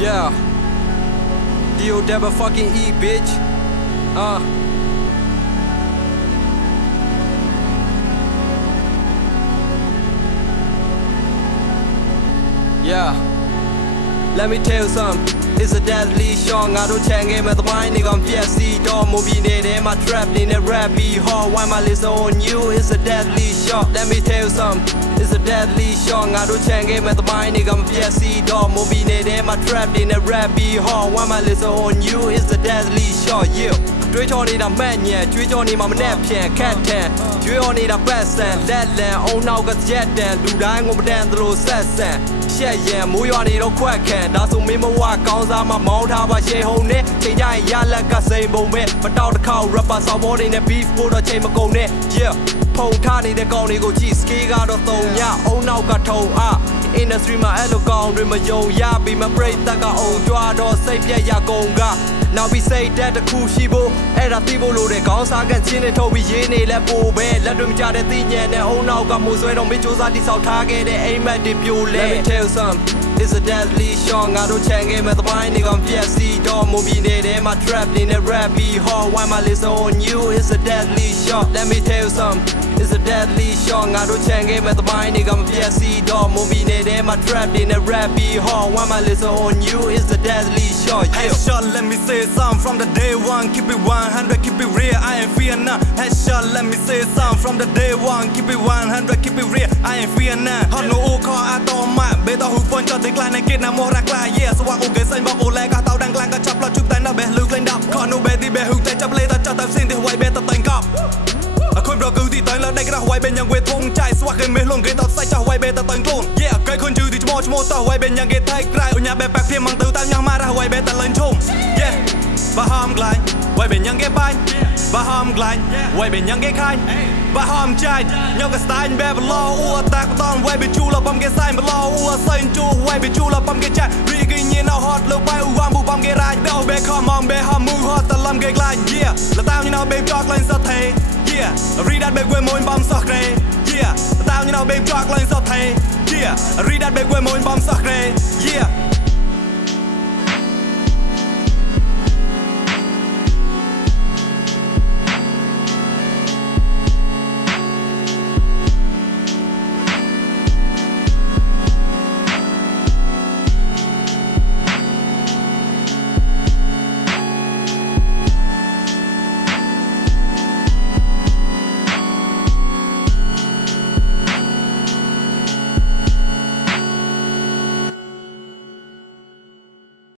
Yeah. D.O. never fucking eat, bitch. Yeah. Let me tell you something. It's a deadly shot. I don't change game at the mind. Nigga, I'm PSC. Don't move in there. My trap in the rap be hard. Why my list on you? It's a deadly shot. Let me tell you something. It's a deadly shot. I don't change game at the mind. Nigga, I'm PSC. Don't move in there. My trap in the rap be hard. Why my list on you? It's a deadly shot. Yeah. 追求你的慢眼，追求你妈妈那片看天，追求你的白伞，蓝蓝欧闹个简单，路来我不单子路闪闪，显眼木原你都快看，但是没么话讲啥嘛，毛他把血红呢，现在也来个谁不美，不到的靠 rapper 扫波的那 beef 不到钱不够呢 ，yeah， 碰他你的高你个 G ski 个都动呀，欧闹个头啊。Industry မှာအဲ့လိုကောင်းတွေမယုံရပြီမပရိသတ်ကအုံကြွားတော့စိတ်ပြက်ရကုန်ကနောက်ပြီးစိတ်တက်တစ်ခုရှိဖို့အဲ့ဒါသိဖို့လိုတယ်ခေါင်းစားကန်ချင်းနဲ့ထုတ်ပြီးရေးနေလဲပို့ပဲလက်တွေမကြတဲ့သိညံနဲ့အုံနောက်ကမိုးဆွဲတော့မင်းစူးစမ်းတိဆောက်ထားခဲ့တဲ့အိမ်မက်တွေပြိုလဲ Let me tell you something It's a deadly shot ငါတို့ချန်ခဲ့မဲ့သမိုင်းတွေကပြက်စီတော့မုံပြီးနေတဲ့မှာ trap နေနဲ့ rap ပြီး hard why my listen on you It's a deadly shot Let me tell you something It's a deadly shot ငါတို့ချန်ခဲ့မဲ့သမိုင်းတွေကပြက်စီတော့မုံပြီးနေတဲ့မှာ trap နေနဲ့ rap ပြီး hard why my listen on you It's a deadly shot Headshot let me say something from the day one keep it 100 keep it real I ain't fear none Headshot let me say something from the day one keep it 100 keep it real I ain't fear none Hot no call I don't mind បេតោហ៊ូប៉ុនចតតែខ្លាញ់នៅគេណាមករ៉ាក់ខ្លាយេសវ៉ាអូគេសេញបកអូឡែកាតោដាំងខ្លាំងក៏ចាប់ផ្លោះជុបតែនៅបេះលឺក្លែងដល់ខនោះបេទីបេហ៊ូតែចាប់លេតចតតែផ្សេងទេវ៉ៃបេតតែងកប់អខុយប្រកូទីតៃលើដេករ៉ាវ៉ៃបេយ៉ាងវេធងចៃស្វាក់គេមេលងគេតសាច់ចោះវ៉ៃបេតតែងខ្លួនយេគេខុនជឺទីឈ្មោះតោះវ៉ៃបេយ៉ាងគេថៃក្រៅអញ្ញាបេប៉ាក់ភៀមម៉ងទៅតាមយ៉ាងម៉ារ៉ាវ៉ៃបេតលែងឈុំយេបាហាមក្លាញ់វ៉ៃបេយ៉ាងគេបាញ់បាហាមក្លាញ់វ៉ៃបេយ៉ាងគេខាញ់បាហាមចាញ់ញ៉ាំក៏ស្ដាយបែបឡោអ៊ូតាក់តនវ៉ៃបេជូលបំគេសៃបឡោអ៊ូសៃជូវ៉ៃបេជូលបំគេចារីគេញៀនអហត់លើបៃអ៊ូវ៉ាំប៊ូបំគេរាច់ដោបេខមងបេហាមូហត់តឡំគេខ្លាញ់យេលតាមញ៉ៅបេចកលែងសថេYeah, read that big way more bomb sacre. Yeah, down you know big talk like so hey. Yeah, read that big way more bomb sacre. Yeah.